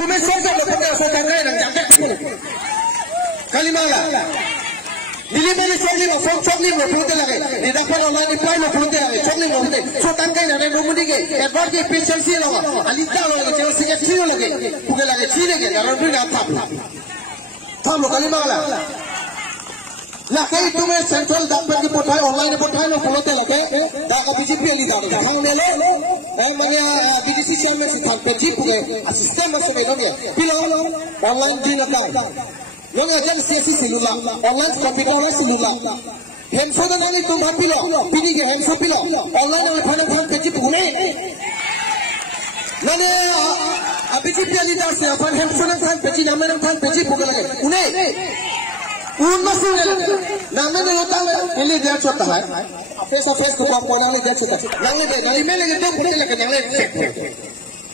Kume sosa lo kata sosa ngai nang jangkat kalimala. Nili mana sokli lo sokli lo punte lagi. Di dapat online apply lo punte lagi. Sokli lo punte. Sotan kai nang nomudi ke. Edward ke pension lo. Alita lo lagi. Jangan sikit sini lagi. Bukan lagi sini ke. Jangan beri apa. Tahu kalimala. Lah kay tume central dapat di potai online potai lo punte lagi. Dah ke BJP alita. Jangan melo. Manya BDC chairman si thang PG puge assistant masuk media. Pilo online di nata. Yang ajar CSC silula online computer online silula. Hemso dah nanti tu pilo. Pini ke hemso pilo. Online orang thang thang PG puge. Nane BJP alita se upon hemso dah thang PG nama thang PG puge lagi. Une masuk lagi. Nama ni orang ini dia cerita hai. Face to face ko pona ni dia cerita. Nanti deh, nanti mana lagi tu boleh lagi yang lain.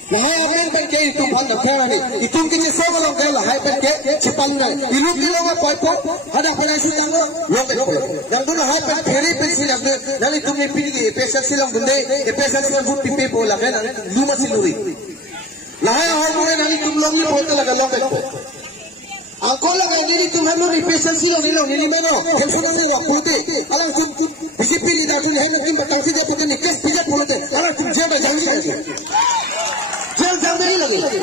Nah, apa yang pergi itu pun dah kena ni. Itu kita semua orang kena hai pergi cepat ni. Ilu kilo apa pun ada pernah sudah long long. Dan tu hai pergi ferry pergi lagi. Nanti tu ni pergi pesal silang bende, pesal silang tu pipi bola kan. Lu masih luri. Nah, orang orang nanti tu long ni boleh lagi long long. Aku lagi jadi tu mana ni pesal silang ni long ni mana? Yang sudah ni waktu tu, alang tu BJP leader tu ni hendak tim batang saja bukan ni kes pijat boleh tu. Alang tu jangan jangan lagi. Jangan lagi.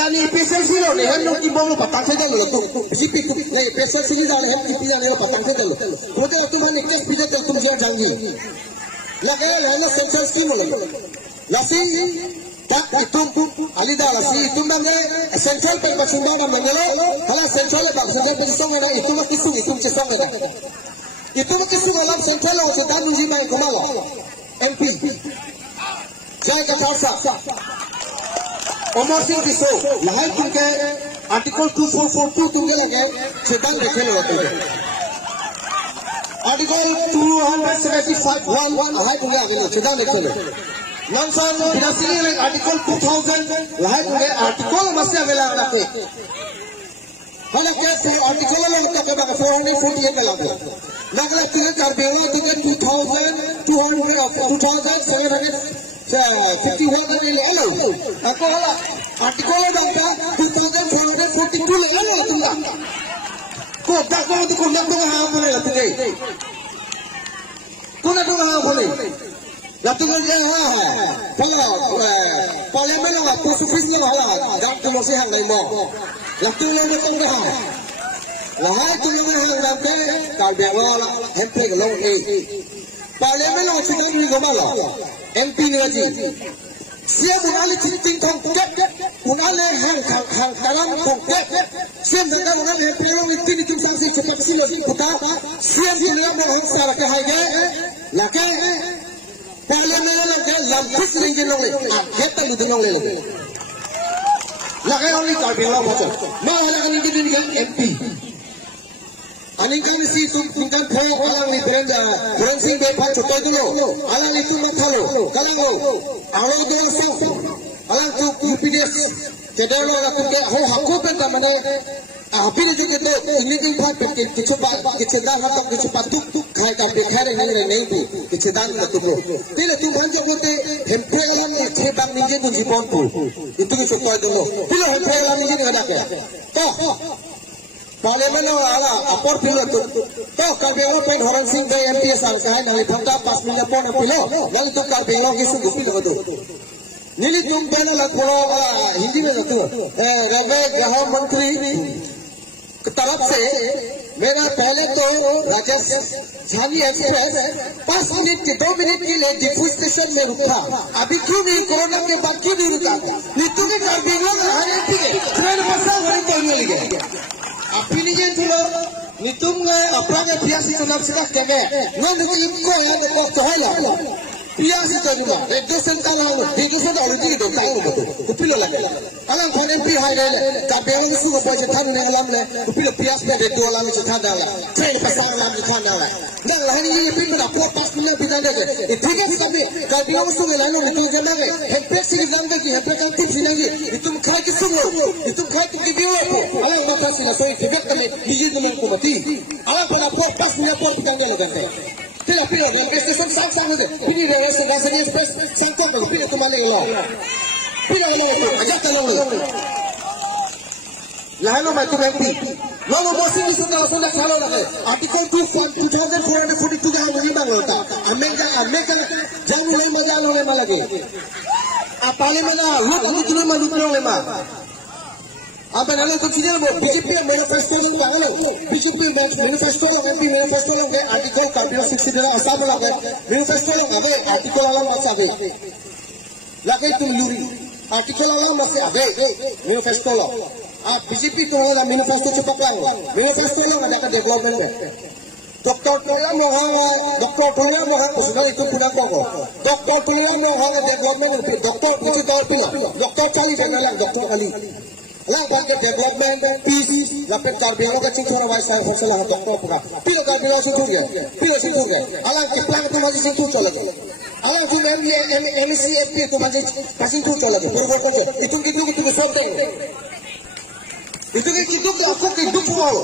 Nani pesal silang ni hendak tim bawa batang saja dulu tu. BJP tu ni pesal silang ni hendak tim pijat ni batang saja dulu. Kemudian tu mana kes pijat tu jangan jangan. Lagi hendak central scheme lagi. Lasi tak itu alida lasi itu mana central pe basunda mana kalau central pe basunda pe song ada itu mesti sung itu mesti song ada itu mesti sung alam central lo sudah nuji main kemana MP jaya katarsa Omar Singh Kiso lahai tuke article 2442 tuke lagi sedang rekel waktu article 275(1) lahai tuke lagi sedang rekel Nonsan berdasarkan artikel 2000 lahir punya artikel masih available lagi. Kalau kita artikel lalu kita kena 448 lagi. Nagla tiga karbiwa tiga 2751 ni lalu. Aku kalau artikel data 2442 lalu tu lah. Kau tak kau tu kau nak tu apa boleh lah tu ni. Kau nak tu apa boleh. Lalu kerja kalau parlimen lah, post office lah lah, dah tu masih hang lain mau. Lalu yang betul dah, lah tu yang hang lain kalau biar lah, MP kalau parlimen lah sudah ni gimana lah, MP ni aja. Siapa mengalih cincin kongkak, mengalih hang dalam kongkak, siapa mengalih MP orang itu tim sanksi cepat sila putar, siapa yang mengalih salah kehaya, laki parlimen lagi lampus lagi lagi, kita muda lagi lagi. Lagi orang ini kalau biar macam, malah kan ini dia MP. Aning kami si tinggal payah orang ni berenda, orang sih berapa cukai dulu, alang itu macam kalau awal dia sang, alang tu UPDS, jadi orang tu ke, aku pun tak mana. Apabila juga tu ini kita kecedang atau kecepatan tu kaya berkah yang tu kecedang itu tu. Bila tu banyak bote hempelan ni kebang ni je tu jipon tu itu kecepatan dulu. Bila hempelan ni je ada ke? Toh parlimen ala apor pilo tu. Toh kalau pun orang sing dari MP sangkai nang lepangka pas punya pon pilo, lalu tu kalau kisah pilo tu. Nili तुम पहले लगभग हिंदी में तो रेलवे गृह मंत्री की तरफ से मेरा पहले तो राजस्थानी एक्सप्रेस 5 मिनट के 2 मिनट के लिए डिपो स्टेशन में रुका अभी क्यों नहीं कोरोना के बाद क्यों नहीं रुका नीतू के घर बिगड़ रहा है ट्रेन बसा वही तो नहीं लगे अभी नहीं चलो नीतू में अपना के पियासी चुनाव से क्या मैं नहीं को यार तो है यार पियासी तो नहीं रेड सेंटर लाओ देखिए से और दी दो टाइम को उपिलो लगे alang kan MP hai le kabel ni sudah boleh cetan ni alam le upilo pias pe de dola ni cetan dah lah train pasang alam cetan dah lah yang lain ni MP pada pot pas punya bidan deh itu kan tapi kabel ni sudah lain itu jangan le hempek sih jangan lagi hempek kan tip sih lagi itu kaya kisah itu kaya tu video alang mata sih lah so itu hempek kami biji dengan kumati alang pada pot pas punya pot bidan dah lah Tidak pilih, yang station sang-sang saja. Ini dah rasa express sang-sang, pilih tu mana yang pila lo ajak talo lo lahalo mai tu menti lalu mosi ni sudah khalo lage article 2442 ga muni banglota amerika jangan mulai majalah lema lagi apale mana lut itu lema lut lema apa nalo tu sini lo BJP manifesto ni bangalo BJP manifesto MP manifesto lage article 60 dala asam lage manifesto lage article alam masage lage tu luri article alam masih ade manifesto lo BJP tu ada manifesto cepat lang manifesto lang ada ke development में Dr. Toya Mohang personal itu punya koko Dr. Toya Mohang development Dr. itu tahu pila Dr. Cali jangan lang Dr. Ali lang pakai development peace lapet karbiang ka cingkora wai sa fasalah Dr. puka pila karbiang situ dia alang keplang tu masih situ cola alang tu MCFP tu masih situ cola purwo itu sote itu ke hidup aku ke hidup mau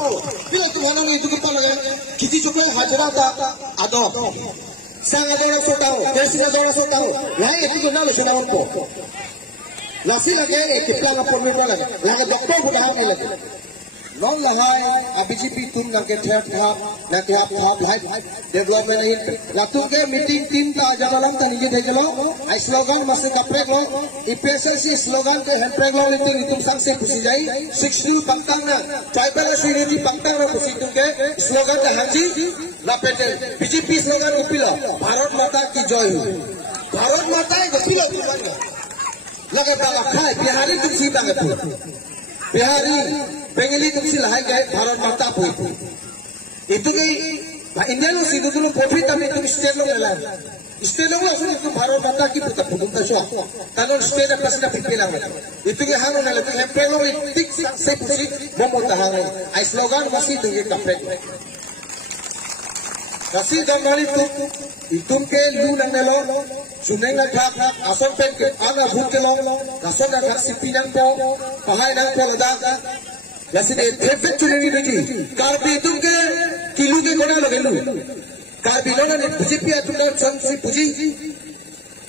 bila Tuhan yang itu kita lagi kita juga hajar ada sangat orang sotau desi orang sotau lain itu kenal sudah orang nasi lagi kita nggak perlu lagi dokter sudah hamil lagi non lahai BJP tun nak thap lahai development ini latu ke meeting team ta jalan ta nije dejalo ai slogan masih kaprek lo IPSC slogan ke handprek lo itu sangse pusi jai 62 pangtang na tribal unity pangtang na pusi tu ke slogan ka haji lapet BJP slogan upila Bharat Mata ki joy Bharat Mata ko upila laga bala khai bihari tu si banget bihari Bengali tu sih lahai gay Bharat Mata pun itu gay India lo sih dulu profit tapi itu state lo lelah state lo langsung itu Bharat Mata ki putar tasya kalau state apa sih tapi pelang itu gay halo lelah itu hempel lo itu saya pusing mau tahan ay slogan masih itu gay kapret kasih gambar itu ke lu nang nelo sunai nang thak asal pen ke ana bhut ke lo kasih nang thak sipinang po pahai nang po lada Lasin efek curi ni lagi. Karbi itu ke kilu ke mana lagi lu? Karbi mana ni BJP itu kan si puji.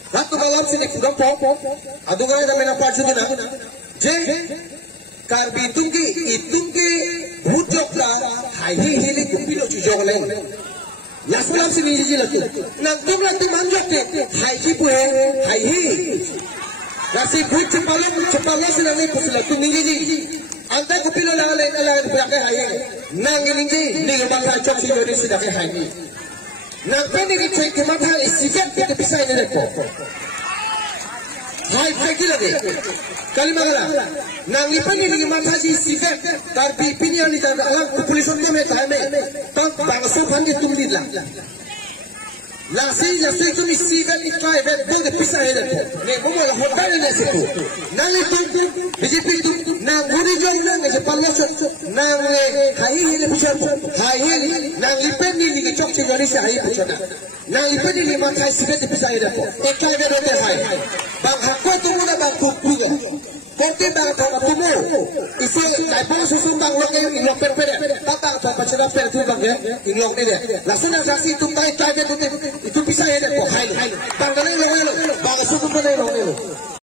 Satu malam sini kurang pom. Adu kan ada mana parti mana? Je karbi itu ke hujok lah. Hai hili kupilo cujok lain. Las malam sini je lagi. Nanti manjat ke hai kipu hai hi. Nasi hut cepalo sini ni pusla tu ni. Anda kupilo lawan berapa hari? Nang ini ni gambar cok si Yori sudah hari. Nang peni kita kemana isikan kita bisa ini lepo. Hai pergi lagi. Kali mana? Nang peni ni gambar si isikan. Tapi pini yang kita alam polis untuk mereka me. Tak bangsa pandi tumit lah. Nasi jasa itu isikan ikai betul bisa ini lepo. Ni bukan hotel ini situ. Nang itu BJP itu nang guri join nang Jepalnya nang hai hili pusat hai hili nang ipen ni cok cigari sa hai pusat nang ipen ni makai sikat bisa ida po ekai bedo te hai bang hakko tu muna bang tupuga kote bang thang tumu ise daipang susun bang loke inlok perpere tatang to pachada per tu bang inlok ni de lasuna kasi tu tai kai bedo te itu bisa ida po hai bang dane lo bang susun bane lo